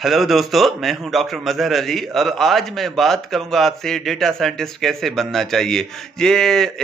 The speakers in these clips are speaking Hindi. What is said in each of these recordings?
हेलो दोस्तों, मैं हूं डॉक्टर मजहर अली और आज मैं बात करूंगा आपसे डेटा साइंटिस्ट कैसे बनना चाहिए। ये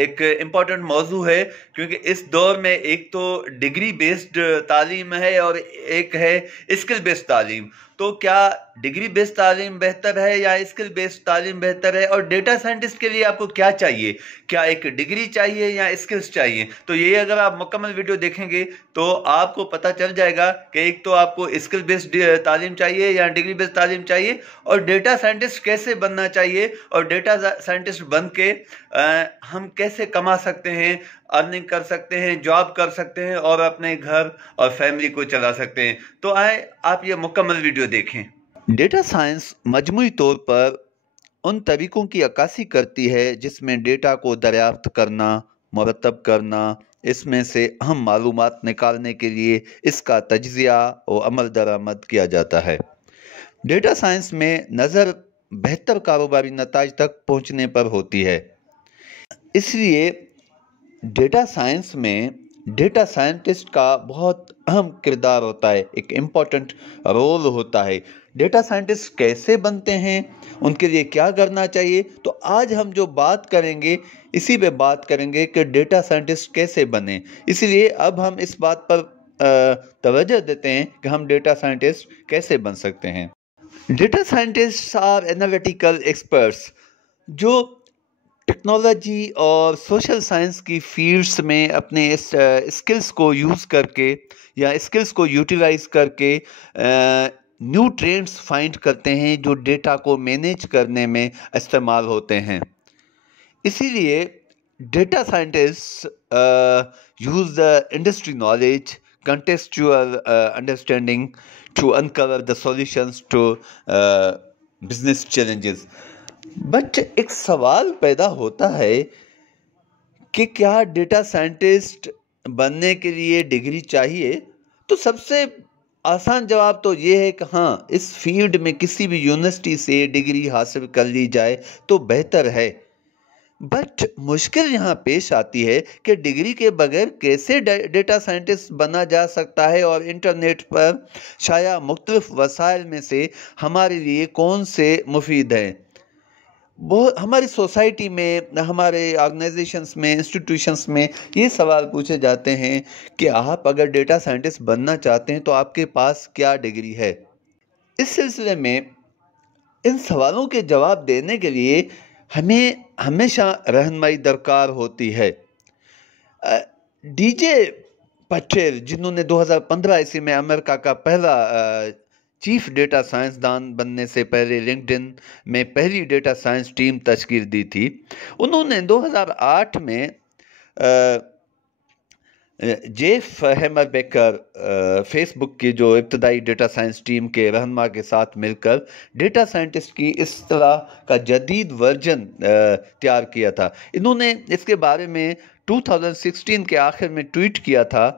एक इम्पॉर्टेंट मौजू है क्योंकि इस दौर में एक तो डिग्री बेस्ड तालीम है और एक है स्किल बेस्ड तालीम। तो क्या डिग्री बेस्ड तालीम बेहतर है या स्किल बेस्ड तालीम बेहतर है, और डेटा साइंटिस्ट के लिए आपको क्या चाहिए? क्या एक डिग्री चाहिए या स्किल्स चाहिए? तो ये अगर आप मुकम्मल वीडियो देखेंगे तो आपको पता चल जाएगा कि एक तो आपको स्किल बेस्ड तालीम चाहिए या डिग्री बेस्ड तालीम चाहिए, और डेटा साइंटिस्ट कैसे बनना चाहिए, और डेटा साइंटिस्ट बन के हम कैसे कमा सकते हैं, अर्निंग कर सकते हैं, जॉब कर सकते हैं और अपने घर और फैमिली को चला सकते हैं। तो आए आप ये मुकम्मल वीडियो देखें। डेटा साइंस मजमूई तौर पर उन तरीकों की अक्कासी करती है जिसमें डेटा को दरियाफ्त करना, मुरतब करना, इसमें से अहम मालूमात निकालने के लिए इसका तज्ज़िया और अमल दरामद किया जाता है। डेटा साइंस में नज़र बेहतर कारोबारी नताज तक पहुंचने पर होती है। इसलिए डेटा साइंस में डेटा साइंटिस्ट का बहुत अहम किरदार होता है, एक इम्पॉर्टेंट रोल होता है। डेटा साइंटिस्ट कैसे बनते हैं, उनके लिए क्या करना चाहिए, तो आज हम जो बात करेंगे इसी पे बात करेंगे कि डेटा साइंटिस्ट कैसे बने। इसलिए अब हम इस बात पर तवज्जो देते हैं कि हम डेटा साइंटिस्ट कैसे बन सकते हैं। Data scientist or analytical experts जो टेक्नोलॉजी और सोशल साइंस की फील्ड्स में अपने इस स्किल्स को यूज़ करके या स्किल्स को यूटिलाइज करके न्यू ट्रेंड्स फाइंड करते हैं जो डेटा को मैनेज करने में इस्तेमाल होते हैं। इसीलिए data scientist use the industry knowledge, contextual understanding to uncover the solutions to business challenges। But एक सवाल पैदा होता है कि क्या डेटा साइंटिस्ट बनने के लिए डिग्री चाहिए? तो सबसे आसान जवाब तो ये है कि हाँ, इस फील्ड में किसी भी यूनिवर्सिटी से डिग्री हासिल कर ली जाए तो बेहतर है। बट मुश्किल यहाँ पेश आती है कि डिग्री के बगैर कैसे डेटा साइंटिस्ट बना जा सकता है, और इंटरनेट पर शाया मुख्तलिफ वसाइल में से हमारे लिए कौन से मुफीद हैं। बहुत हमारी सोसाइटी में, हमारे ऑर्गेनाइजेशंस में, इंस्टीट्यूशंस में ये सवाल पूछे जाते हैं कि आप अगर डेटा साइंटिस्ट बनना चाहते हैं तो आपके पास क्या डिग्री है। इस सिलसिले में इन सवालों के जवाब देने के लिए हमें हमेशा रहनुमाई दरकार होती है। डीजे पटेल, जिन्होंने 2015 ईस्वी में अमेरिका का पहला चीफ डेटा साइंसदान बनने से पहले लिंक्डइन में पहली डेटा साइंस टीम तश्कील दी थी, उन्होंने 2008 में जेफ हैमरबेकर फेसबुक की जो इब्तदाई डेटा साइंस टीम के रहनुमा के साथ मिलकर डेटा साइंटिस्ट की इस तरह का जदीद वर्जन तैयार किया था। इन्होंने इसके बारे में 2016 के आखिर में ट्वीट किया था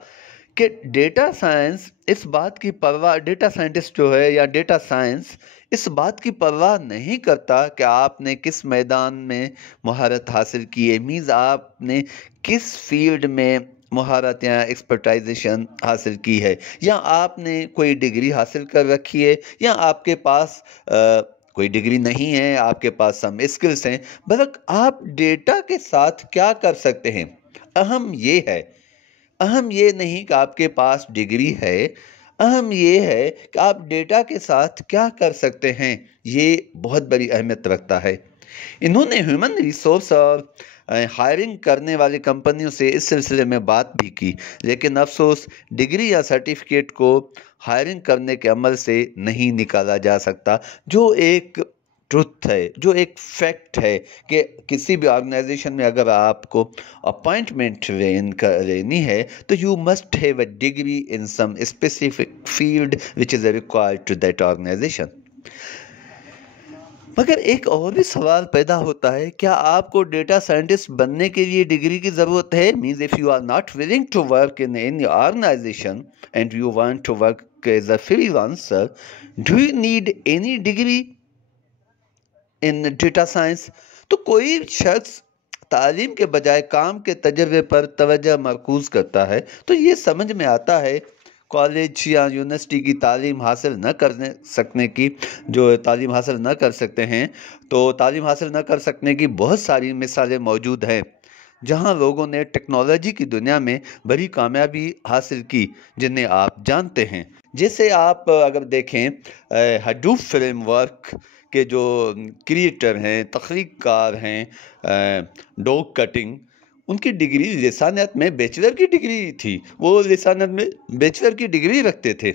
कि डेटा साइंस इस बात की परवाह, डेटा साइंटिस्ट जो है या डेटा साइंस इस बात की परवाह नहीं करता कि आपने किस मैदान में महारत हासिल की है, मीन्स आपने किस फील्ड में महारत या एक्सपर्टाइजेशन हासिल की है, या आपने कोई डिग्री हासिल कर रखी है, या आपके पास कोई डिग्री नहीं है, आपके पास सम स्किल्स हैं, बल्कि आप डेटा के साथ क्या कर सकते हैं। अहम ये है, अहम ये नहीं कि आपके पास डिग्री है, अहम ये है कि आप डेटा के साथ क्या कर सकते हैं। ये बहुत बड़ी अहमियत रखता है। इन्होंने ह्यूमन रिसोर्स और हायरिंग करने वाली कंपनियों से इस सिलसिले में बात भी की, लेकिन अफसोस डिग्री या सर्टिफिकेट को हायरिंग करने के अमल से नहीं निकाला जा सकता, जो एक ट्रुथ है, जो एक फैक्ट है कि किसी भी ऑर्गेनाइजेशन में अगर आपको अपॉइंटमेंट लेनी है तो you must have a degree in some specific field which is required to that organisation. मगर एक और भी सवाल पैदा होता है, क्या आपको डेटा साइंटिस्ट बनने के लिए डिग्री की ज़रूरत है? Means if you are not willing to work in any organisation and you want to work as a freelancer, do you need any degree in data science? तो कोई शख्स तालीम के बजाय काम के तजर्बे पर तवज्जो मरकूज़ करता है तो ये समझ में आता है कॉलेज या यूनिवर्सिटी की तालीम हासिल न करने सकने की तालीम हासिल न कर सकते हैं, तो तालीम हासिल न कर सकने की बहुत सारी मिसालें मौजूद हैं जहां लोगों ने टेक्नोलॉजी की दुनिया में बड़ी कामयाबी हासिल की, जिन्हें आप जानते हैं। जैसे आप अगर देखें हडूप फ्रेमवर्क के जो क्रिएटर हैं, तख्लीक़कार हैं, डॉग कटिंग, उनकी डिग्री लिसानियत में बैचलर की डिग्री थी। वो लिसानियत में बैचलर की डिग्री रखते थे।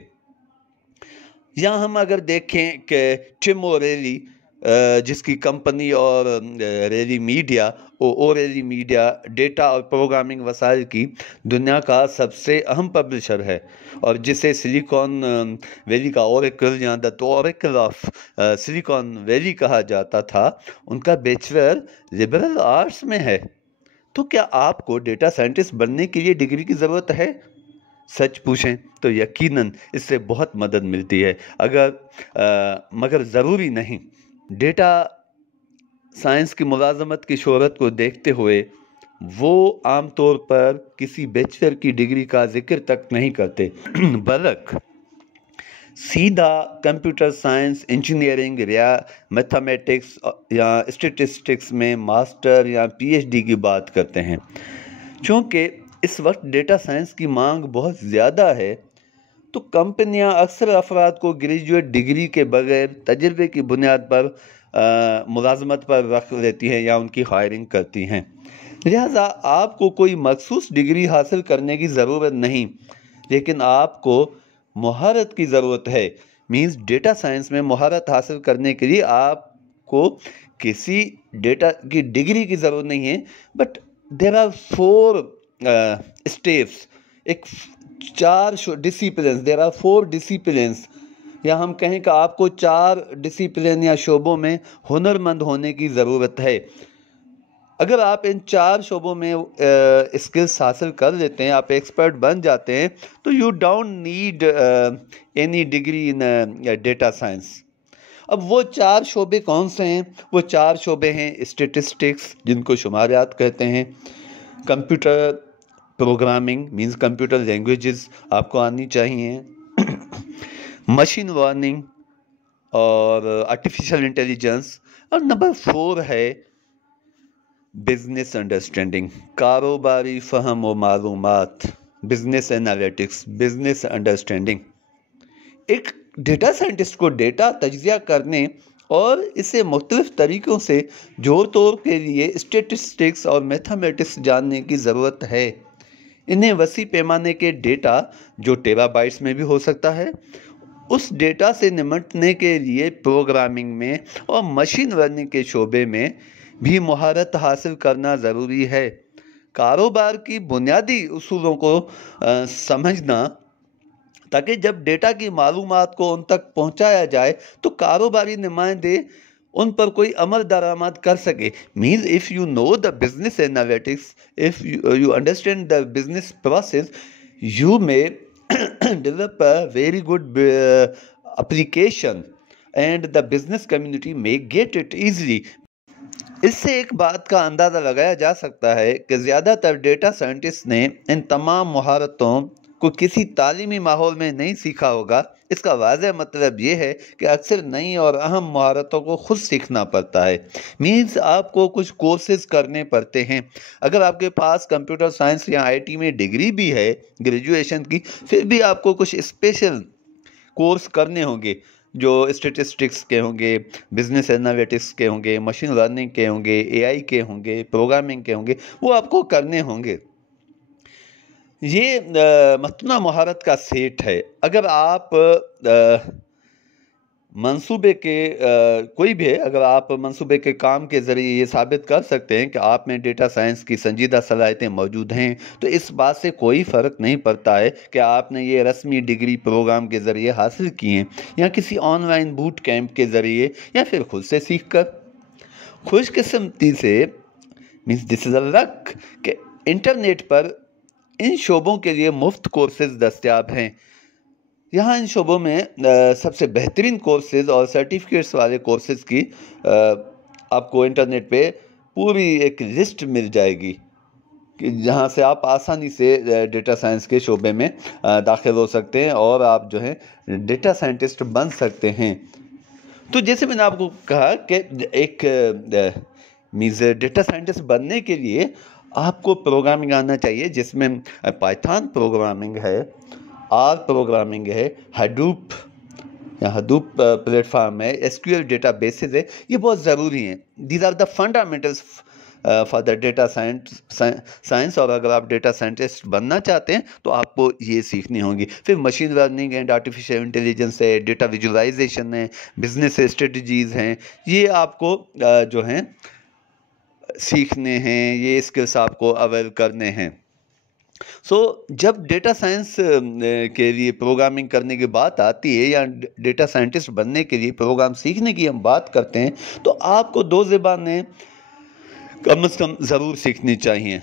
या हम अगर देखें कि टिम ओरेली, जिसकी कंपनी और रेली मीडिया ओरेली मीडिया डेटा और प्रोग्रामिंग वसाइल की दुनिया का सबसे अहम पब्लिशर है, और जिसे सिलिकॉन वैली का ओरेकल या the Oracle of silicon valley कहा जाता था, उनका बैचलर लिबरल आर्ट्स में है। तो क्या आपको डेटा साइंटिस्ट बनने के लिए डिग्री की ज़रूरत है? सच पूछें तो यकीनन इससे बहुत मदद मिलती है, मगर ज़रूरी नहीं। डेटा साइंस की मुलाजमत की शोहरत को देखते हुए वो आमतौर पर किसी बैचलर की डिग्री का जिक्र तक नहीं करते, बल्कि सीधा कंप्यूटर साइंस, इंजीनियरिंग या मैथमेटिक्स या स्टैटिस्टिक्स में मास्टर या पीएचडी की बात करते हैं। चूँकि इस वक्त डेटा साइंस की मांग बहुत ज़्यादा है, तो कंपनियां अक्सर अफराद को ग्रेजुएट डिग्री के बगैर तजर्बे की बुनियाद पर मुलाजमत पर रख लेती हैं या उनकी हायरिंग करती हैं। लिहाजा आपको कोई मखसूस डिग्री हासिल करने की ज़रूरत नहीं, लेकिन आपको महारत की ज़रूरत है। मींस डेटा साइंस में महारत हासिल करने के लिए आपको किसी डेटा की डिग्री की ज़रूरत नहीं है, बट देयर आर 4 स्टेप्स, एक 4 डिसिप्लिन, देयर आर 4 डिसिप्लिन, या हम कहें कि आपको 4 डिसिप्लिन या शोबों में हुनरमंद होने की ज़रूरत है। अगर आप इन 4 शोबों में स्किल्स हासिल कर लेते हैं, आप एक्सपर्ट बन जाते हैं, तो you don't need any degree in data science. अब वो 4 शोबे कौन से हैं? वो 4 शोबे हैं स्टैटिस्टिक्स, जिनको शुमारियात कहते हैं, computer programming means computer languages आपको आनी चाहिए, मशीन लर्निंग और आर्टिफिशियल इंटेलिजेंस, और नंबर 4 है बिजनेस अंडरस्टैंडिंग, कारोबारी फहम व मालूमात, बिजनेस एनालिटिक्स, बिजनेस अंडरस्टैंडिंग। एक डेटा साइंटिस्ट को डेटा तज्जिया करने और इसे मुख्तलिफ तरीक़ों से जोड़ तोड़ के लिए स्टैटिस्टिक्स और मैथमेटिक्स जानने की ज़रूरत है। इन्हें वसी पैमाने के डेटा, जो टेराबाइट्स में भी हो सकता है, उस डेटा से निपटने के लिए प्रोग्रामिंग में और मशीन लर्निंग के शोबे में भी महारत हासिल करना ज़रूरी है। कारोबार की बुनियादी उसूलों को समझना, ताकि जब डेटा की मालूमात को उन तक पहुंचाया जाए तो कारोबारी नुमाइंदे उन पर कोई अमल दरामद कर सके। Means if you know the business analytics, if you understand the business process, you may develop a very good application and the business community may get it easily। इससे एक बात का अंदाज़ा लगाया जा सकता है कि ज़्यादातर डेटा साइंटिस्ट ने इन तमाम महारतों को किसी तालीमी माहौल में नहीं सीखा होगा। इसका वाज़ेह मतलब ये है कि अक्सर नई और अहम महारतों को खुद सीखना पड़ता है। मीन्स आपको कुछ कोर्सेज करने पड़ते हैं। अगर आपके पास कंप्यूटर साइंस या आईटी में डिग्री भी है ग्रेजुएशन की, फिर भी आपको कुछ स्पेशल कोर्स करने होंगे, जो स्टैटिस्टिक्स के होंगे, बिजनेस एनालिटिक्स के होंगे, मशीन लर्निंग के होंगे, एआई के होंगे, प्रोग्रामिंग के होंगे, वो आपको करने होंगे। ये मतना महारत का सेट है। अगर आप मंसूबे के कोई भी है, अगर आप मंसूबे के काम के ज़रिए ये साबित कर सकते हैं कि आप में डेटा साइंस की संजीदा सलाहियतें मौजूद हैं, तो इस बात से कोई फ़र्क नहीं पड़ता है कि आपने ये रस्मी डिग्री प्रोग्राम के ज़रिए हासिल की हैं या किसी ऑनलाइन बूट कैंप के ज़रिए या फिर खुद से सीख कर। खुशकिस्मती से means this is a luck कि इंटरनेट पर इन शोबों के लिए मुफ्त कोर्सेज दस्तयाब हैं। यहाँ इन शोबों में सबसे बेहतरीन कोर्सेज और सर्टिफिकेट्स वाले कोर्सेज की आपको इंटरनेट पे पूरी एक लिस्ट मिल जाएगी कि जहाँ से आप आसानी से डेटा साइंस के शोबे में दाखिल हो सकते हैं और आप जो है डेटा साइंटिस्ट बन सकते हैं। तो जैसे मैंने आपको कहा कि एक मीन्स डेटा साइंटिस्ट बनने के लिए आपको प्रोग्रामिंग आना चाहिए, जिसमें पाइथन प्रोग्रामिंग है, आर प्रोग्रामिंग है, हडूप या हडूप प्लेटफॉर्म है, एसक्यूएल डेटा बेसिस है। ये बहुत ज़रूरी हैं। These are the fundamentals for the data science. और अगर आप डेटा साइंटिस्ट बनना चाहते हैं तो आपको ये सीखनी होगी। फिर machine learning and artificial intelligence है, डेटा विजुअलाइजेशन है, बिजनेस स्ट्रेटजीज़ हैं, ये आपको जो हैं सीखने हैं, ये स्किल्स आपको अवेयर करने हैं। जब डेटा साइंस के लिए प्रोग्रामिंग करने की बात आती है या डेटा साइंटिस्ट बनने के लिए प्रोग्राम सीखने की हम बात करते हैं, तो आपको 2 ज़बानें कम से कम ज़रूर सीखनी चाहिए।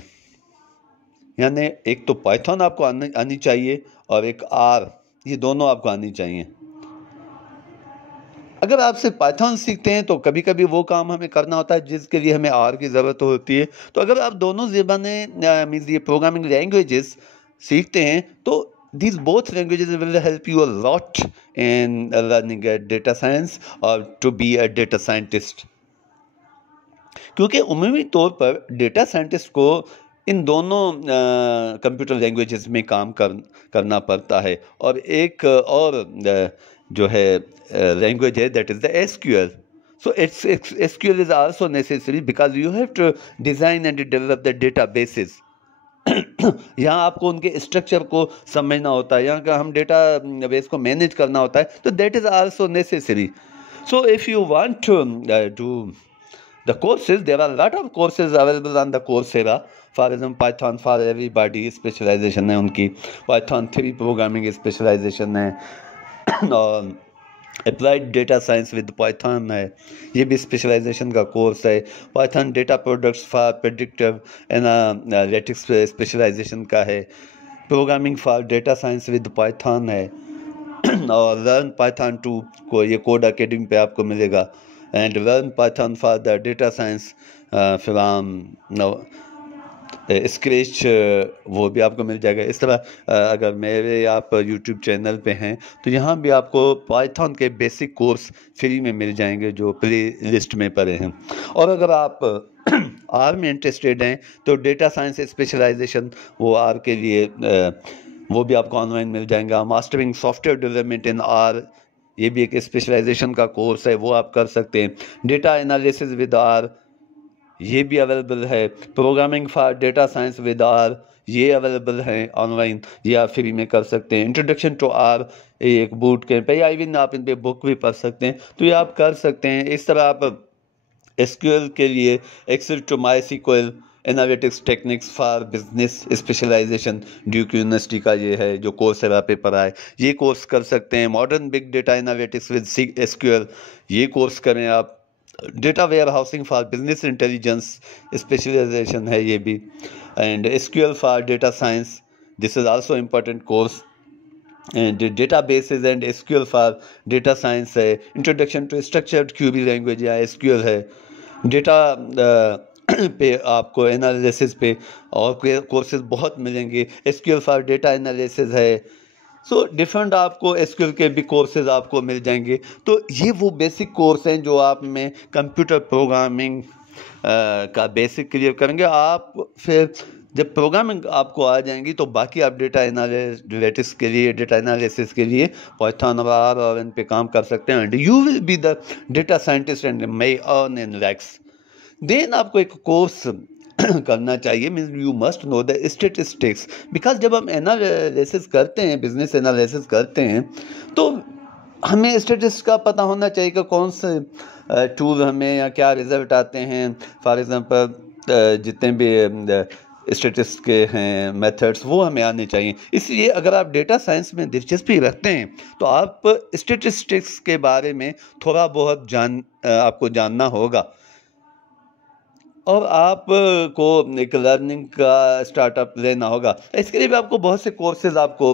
यानी एक तो पाइथन आपको आनी चाहिए और एक आर, ये दोनों आपको आनी चाहिए। अगर आप सिर्फ पाइथन सीखते हैं तो कभी कभी वो काम हमें करना होता है जिसके लिए हमें आर की ज़रूरत होती है। तो अगर आप दोनों ज़बानें मीन्स ये प्रोग्रामिंग लैंग्वेजेस सीखते हैं तो these both languages will help you a lot in learning data science और to be a data scientist। क्योंकि उमूमी तौर पर डेटा साइंटिस्ट को इन दोनों कंप्यूटर लैंग्वेजेस में काम करना पड़ता है। और एक और जो है लैंग्वेज है, that is the SQL. So SQL is also necessary because you have to design and develop the databases। यहाँ आपको उनके स्ट्रक्चर को समझना होता है, यहाँ का हम डेटा बेस को मैनेज करना होता है, तो that is also necessary. So if you want to do the courses, there are a lot of courses available on the Coursera। For example, Python for everybody specialisation है उनकी, Python 3 प्रोग्रामिंग स्पेशलाइजेशन है, और applied data science with Python है, ये भी स्पेशलाइजेशन का कोर्स है। Python data products for predictive analytics specialisation का है। Programming for data science with Python है, और लर्न पाइथन 2 को ये कोड अकेडमी पे आपको मिलेगा। And learn Python for the data science from scratch, वो भी आपको मिल जाएगा। इस तरह अगर मेरे आप यूट्यूब चैनल पे हैं तो यहाँ भी आपको पाइथन के बेसिक कोर्स फ्री में मिल जाएंगे जो प्ले लिस्ट में पड़े हैं। और अगर आप आर में इंटरेस्टेड हैं तो डेटा साइंस स्पेशलाइजेशन, वो आर के लिए वो भी आपको ऑनलाइन मिल जाएगा। Mastering software development in are, ये भी एक स्पेशलाइजेशन का कोर्स है, वो आप कर सकते हैं। डेटा एनालिसिस विद आर, ये भी अवेलेबल है। Programming for data science with R, ये अवेलेबल है ऑनलाइन, ये आप फ्री में कर सकते हैं। इंट्रोडक्शन टू आर एक बूट कैंप है, या इवन आप इन पे बुक भी पढ़ सकते हैं, तो ये आप कर सकते हैं। इस तरह आप एसक्यूएल के लिए Excel to my SQL analytics techniques for business specialisation, Duke University का ये है जो कोर्सेरा पे पढ़ा है, ये कोर्स कर सकते हैं। Modern big data analytics with SQL, ये कोर्स करें आप। Data warehousing for business intelligence specialization है ये भी। And SQL for data science, this is also important course. And databases and SQL for data science है। Introduction to structured query language या SQL है। डेटा पे आपको एनालिसिस पे और कोर्सेज बहुत मिलेंगे। SQL फॉर डेटा एनालिसिस है। सो डिफरेंट आपको SQL के भी कोर्सेज आपको मिल जाएंगे। तो ये वो बेसिक कोर्स हैं जो आप में कंप्यूटर प्रोग्रामिंग का बेसिक क्लियर करेंगे। आप फिर जब प्रोग्रामिंग आपको आ जाएंगी तो बाकी आप डेटा एनालिटिक्स के लिए, डेटा एनालिसिस के लिए पाइथन और इन पे काम कर सकते हैं। And you will be the data scientist and may earn in lakhs. Then आपको एक कोर्स करना चाहिए, means you must know the statistics, because जब हम एनालिसिस करते हैं, बिजनेस एनालिसिस करते हैं, तो हमें स्टेटिस्टिक्स का पता होना चाहिए कि कौन से टूल हमें या क्या रिजल्ट आते हैं। फॉर एग्जांपल जितने भी स्टेटिस्टिक्स के हैं मेथड्स, वो हमें आने चाहिए। इसलिए अगर आप डेटा साइंस में दिलचस्पी रखते हैं तो आप स्टेटिस्टिक्स के बारे में थोड़ा बहुत आपको जानना होगा। और आप को एक लर्निंग का स्टार्टअप लेना होगा। इसके लिए भी आपको बहुत से कोर्सेज आपको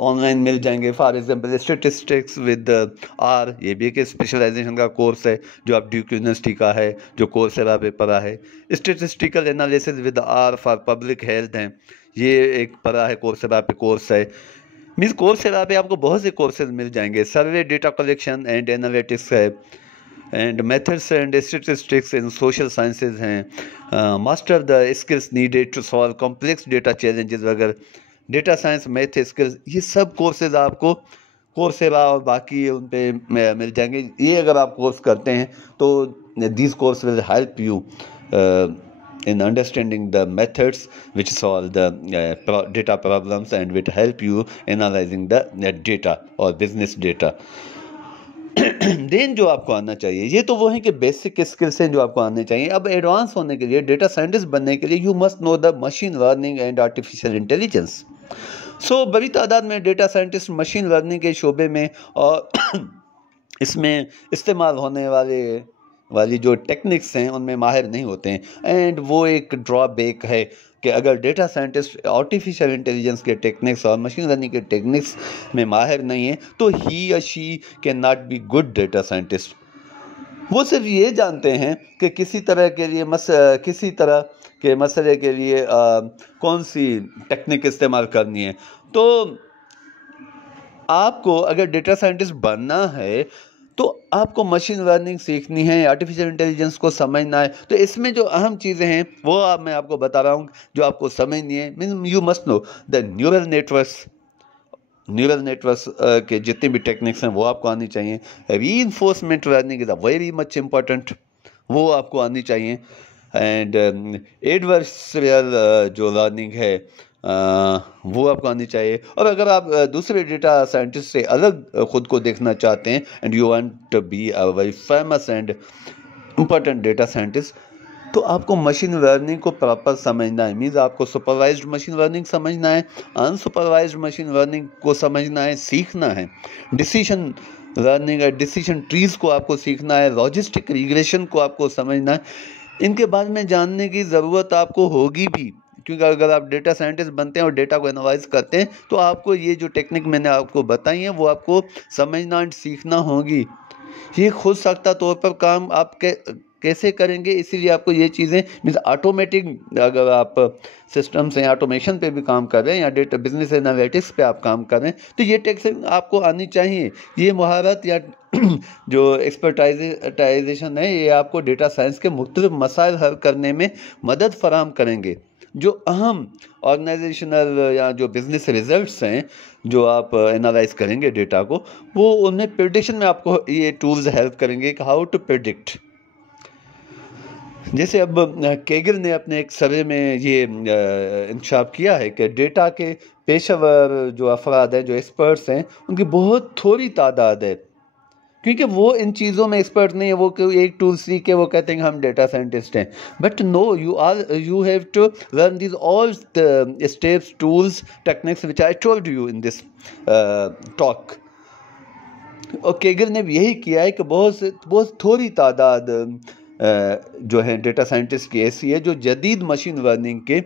ऑनलाइन मिल जाएंगे। For example statistics with R, ये भी एक स्पेशलाइजेशन का कोर्स है जो आप ड्यूक यूनिवर्सिटी का है, जो कोर्सेरा पे पढ़ा है। Statistical analysis with R for public health है, ये एक पढ़ा है कोर्सेरा पे कोर्स है। मीन्स कोर्सेरा पे आपको बहुत से कोर्सेज मिल जाएंगे। Survey data collection and analytics है, and methods and statistics in social sciences हैं, master the skills needed to solve complex data challenges वगैरह, डेटा साइंस मैथ स्किल्स, ये सब कोर्सेज आपको कोर्सेरा और बाकी उन पे मिल जाएंगे। ये अगर आप कोर्स करते हैं तो this course will help you in understanding the methods which solve the data problems and will help you analyzing the data or business data. Then जो आपको आना चाहिए, ये तो वो है कि बेसिक स्किल्स हैं जो आपको आने चाहिए। अब एडवांस होने के लिए, डेटा साइंटिस्ट बनने के लिए you must know the machine learning and artificial intelligence. So बड़ी तादाद में डेटा साइंटिस्ट मशीन लर्निंग के शोबे में और इसमें इस्तेमाल होने वाली जो टेक्निक्स हैं उनमें माहिर नहीं होते हैं। एंड वो एक ड्रॉबैक है कि अगर डेटा साइंटिस्ट आर्टिफिशियल इंटेलिजेंस के टेक्निक्स और मशीन लर्निंग के टेक्निक्स में माहिर नहीं है तो ही या she can not be good data scientist. वो सिर्फ ये जानते हैं कि किसी तरह के मसले के लिए कौन सी टेक्निक इस्तेमाल करनी है। तो आपको अगर डेटा साइंटिस्ट बनना है तो आपको मशीन लर्निंग सीखनी है, आर्टिफिशियल इंटेलिजेंस को समझना है। तो इसमें जो अहम चीज़ें हैं वो मैं आपको बता रहा हूँ जो आपको समझनी है। Mean you must know the neural networks के जितने भी टेक्निक्स हैं वो आपको आनी चाहिए। Reinforcement learning is a very much important, वो आपको आनी चाहिए। एंड एडवर्सरियल जो लर्निंग है वो आपको आनी चाहिए। और अगर आप दूसरे डेटा साइंटिस्ट से अलग खुद को देखना चाहते हैं and you want to be a very famous and important data scientist, तो आपको मशीन लर्निंग को प्रॉपर समझना है। मीन्स आपको सुपरवाइज्ड मशीन लर्निंग समझना है, अनसुपरवाइज्ड मशीन लर्निंग को समझना है, सीखना है। डिसीजन लर्निंग है, डिसीजन ट्रीज को आपको सीखना है, लॉजिस्टिक रिग्रेशन को आपको समझना है। इनके बारे में जानने की ज़रूरत आपको होगी भी, क्योंकि अगर आप डेटा साइंटिस्ट बनते हैं और डेटा को एनालाइज करते हैं तो आपको ये जो टेक्निक मैंने आपको बताई है वो आपको समझना एंड सीखना होगी। ये खुद साख्ता तौर पर काम आप कैसे करेंगे, इसीलिए आपको ये चीज़ें मीन्स ऑटोमेटिक, अगर आप सिस्टम से ऑटोमेशन पे भी काम कर रहे हैं या डेटा बिजनेस एनालिटिक्स पे आप काम कर रहे हैं तो ये टेक्निक आपको आनी चाहिए। ये महारत या जो एक्सपर्टाइजेशन है ये आपको डेटा साइंस के मुख्तलिफ मसाइल हल करने में मदद फराहम करेंगे। जो अहम ऑर्गेनाइजेशनल या जो बिजनेस रिजल्ट्स हैं जो आप एनालाइज करेंगे डेटा को, वो उनमें प्रेडिक्शन में आपको ये टूल्स हेल्प करेंगे कि हाउ टू प्रेडिक्ट। जैसे अब केगल ने अपने एक सर्वे में ये इंकशाफ किया है कि डेटा के पेशेवर जो अफराद हैं, जो एक्सपर्ट्स हैं, उनकी बहुत थोड़ी तादाद है, क्योंकि वो इन चीज़ों में एक्सपर्ट नहीं है। वो एक टूल सीख के वो कहते हैं कि हम डेटा साइंटिस्ट हैं, but no, you have to learn this all steps, tools, techniques which I told you in this talk. और केगल ने भी यही किया है कि बहुत थोड़ी तादाद जो है डेटा साइंटिस्ट की ऐसी है जो जदीद मशीन लर्निंग के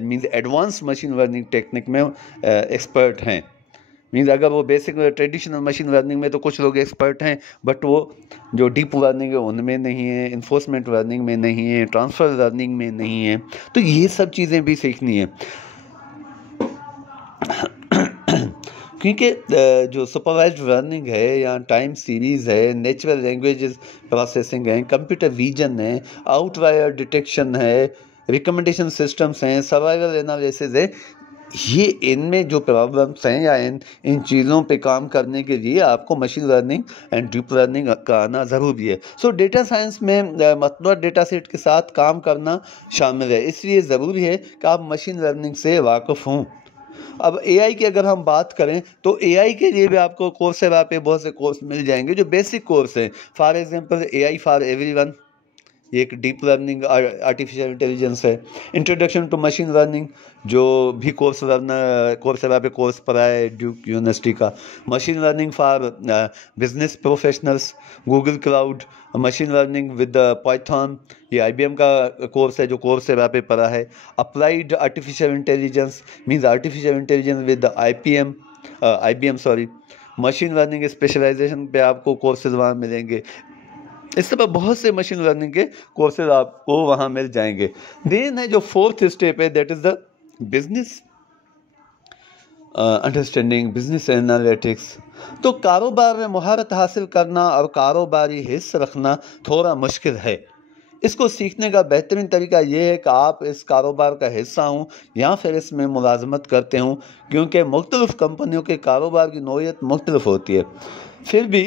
means advance machine learning technique में एक्सपर्ट हैं। मीन्स अगर वो बेसिक ट्रेडिशनल मशीन लर्निंग में तो कुछ लोग एक्सपर्ट हैं, बट वो जो डीप लर्निंग है उनमें नहीं है, इन्फोर्समेंट लर्निंग में नहीं है, ट्रांसफ़र लर्निंग में नहीं है। तो ये सब चीज़ें भी सीखनी है, क्योंकि जो सुपरवाइज्ड लर्निंग है या टाइम सीरीज़ है, नेचुरल लैंग्वेज प्रोसेसिंग है, कंप्यूटर विजन है, आउटलायर डिटेक्शन है, रिकमेंडेशन सिस्टम्स हैं, सर्वाइवल एनालिसिस है, ये इनमें जो प्रॉब्लम्स हैं या इन चीज़ों पे काम करने के लिए आपको machine learning and deep learning का आना ज़रूरी है। सो डेटा साइंस में मतलूबा डेटा सेट के साथ काम करना शामिल है, इसलिए ज़रूरी है कि आप मशीन लर्निंग से वाकिफ़ हों। अब एआई की अगर हम बात करें तो एआई के लिए भी आपको कोर्सेरा पे बहुत से कोर्स मिल जाएंगे जो बेसिक कोर्स हैं। For example AI for everyone, ये एक डीप लर्निंग आर्टिफिशियल इंटेलिजेंस है। इंट्रोडक्शन टू मशीन लर्निंग, जो भी कोर्सेरा पे कोर्स पढ़ा है ड्यूक यूनिवर्सिटी का। Machine learning for business professionals, Google cloud machine learning with Python, ये IBM का कोर्स है जो कोर्सेरा पे पढ़ा है। Applied artificial intelligence means artificial intelligence with IBM sorry. Machine learning specialisation पे आपको कोर्सेज वहाँ मिलेंगे। इस तरह बहुत से मशीन लर्निंग के कोर्सेज आपको वहाँ मिल जाएंगे। देन है जो फोर्थ स्टेप है, that is the business understanding, business analytics. तो कारोबार में महारत हासिल करना और कारोबारी हिस्स रखना थोड़ा मुश्किल है। इसको सीखने का बेहतरीन तरीका ये है कि आप इस कारोबार का हिस्सा हों या फिर इसमें मुलाजमत करते हों, क्योंकि मुख्तलिफ़ कंपनियों के कारोबार की नौइयत मुख्तलिफ होती है। फिर भी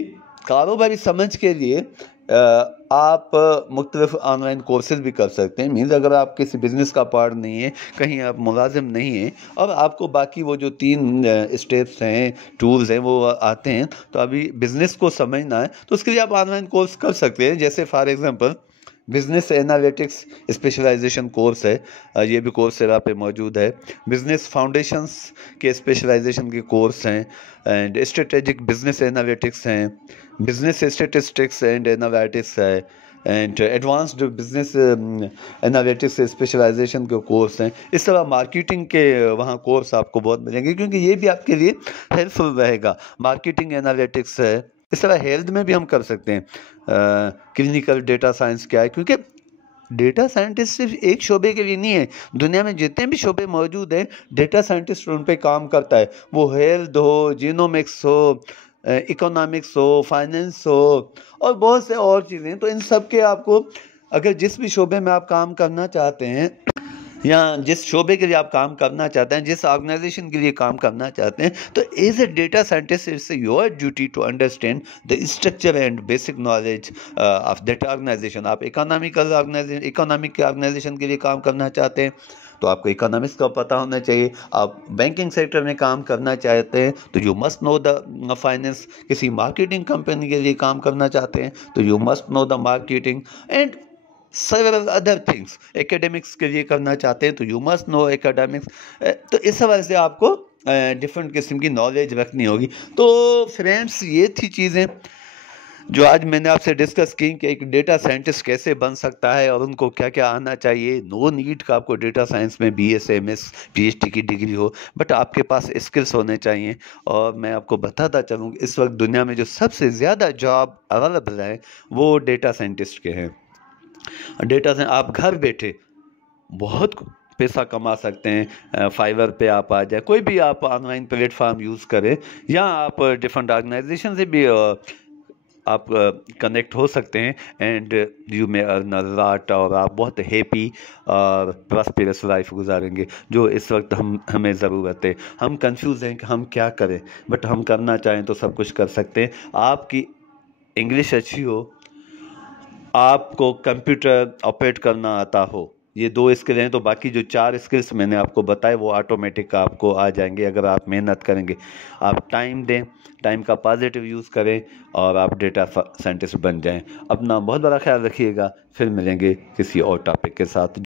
कारोबारी समझ के लिए आप मुख्तलिफ ऑनलाइन कोर्सेज भी कर सकते हैं। मीन्स अगर आप किसी बिज़नेस का पार्ट नहीं है, कहीं आप मुलाजिम नहीं हैं और आपको बाकी वो जो 3 स्टेप्स हैं, टूल्स हैं वो आते हैं, तो अभी बिज़नेस को समझना है तो उसके लिए आप ऑनलाइन कोर्स कर सकते हैं। जैसे for example business analytics specialisation course है, ये भी कोर्सेरा पे मौजूद है। बिजनेस फाउंडेशंस के स्पेशलाइजेशन के कोर्स हैं, एंड स्ट्रेटेजिक बिजनेस एनालिटिक्स हैं, बिजनेस स्टेटिस्टिक्स एंड एनालिटिक्स है, and advanced business analytics specialisation के कोर्स हैं। इस तरह मार्केटिंग के वहाँ कोर्स आपको बहुत मिलेंगे, क्योंकि ये भी आपके लिए हेल्पफुल रहेगा। मार्केटिंग एनालिटिक्स है। इस तरह हेल्थ में भी हम कर सकते हैं। क्लिनिकल डेटा साइंस क्या है, क्योंकि डेटा साइंटिस्ट सिर्फ एक शोबे के लिए नहीं है, दुनिया में जितने भी शोबे मौजूद हैं डेटा साइंटिस्ट उन पे काम करता है। वो हेल्थ हो, जीनोमिक्स हो, इकोनॉमिक्स हो, फाइनेंस हो और बहुत से और चीज़ें। तो इन सब के आपको अगर जिस भी शोबे में आप काम करना चाहते हैं या जिस शोबे के लिए आप काम करना चाहते हैं, जिस ऑर्गेनाइजेशन के लिए काम करना चाहते हैं, तो as a data scientist it's your duty to understand the structure and basic knowledge of that organisation. आप इकोनॉमिक के ऑर्गेनाइजेशन के लिए काम करना चाहते हैं तो आपको इकोनॉमिक्स का पता होना चाहिए। आप बैंकिंग सेक्टर में काम करना चाहते हैं तो you must know the finance. किसी मार्केटिंग कंपनी के लिए काम करना चाहते हैं तो you must know the marketing and several other things। Academics के लिए करना चाहते हैं तो यू मस्ट नो एकेडमिक्स। तो इस वजह से आपको डिफरेंट किस्म की नॉलेज रखनी होगी। तो फ्रेंड्स, ये थी चीज़ें जो आज मैंने आपसे डिस्कस की कि एक डेटा साइंटिस्ट कैसे बन सकता है और उनको क्या क्या आना चाहिए। नो नीड का आपको डेटा साइंस में BS MS PhD की डिग्री हो, बट आपके पास स्किल्स होने चाहिए। और मैं आपको बताता चलूँ इस वक्त दुनिया में जो सबसे ज़्यादा जॉब अवेलेबल है वो डेटा साइंटिस्ट के हैं। डेटा से आप घर बैठे बहुत पैसा कमा सकते हैं। फाइवर पे आप आ जाए, कोई भी आप ऑनलाइन प्लेटफॉर्म यूज़ करें या आप डिफरेंट ऑर्गेनाइजेशन से भी आप कनेक्ट हो सकते हैं and you may earn a lot और आप बहुत हैप्पी और प्रॉस्पेरस लाइफ गुजारेंगे, जो इस वक्त हमें ज़रूरत है। हम कंफ्यूज हैं कि हम क्या करें, बट हम करना चाहें तो सब कुछ कर सकते हैं। आपकी इंग्लिश अच्छी हो, आपको कंप्यूटर ऑपरेट करना आता हो, ये 2 स्किल हैं, तो बाकी जो 4 स्किल्स मैंने आपको बताए वो ऑटोमेटिक आपको आ जाएंगे अगर आप मेहनत करेंगे। आप टाइम दें, टाइम का पॉजिटिव यूज़ करें और आप डेटा साइंटिस्ट बन जाएं। अपना बहुत बड़ा ख्याल रखिएगा। फिर मिलेंगे किसी और टॉपिक के साथ।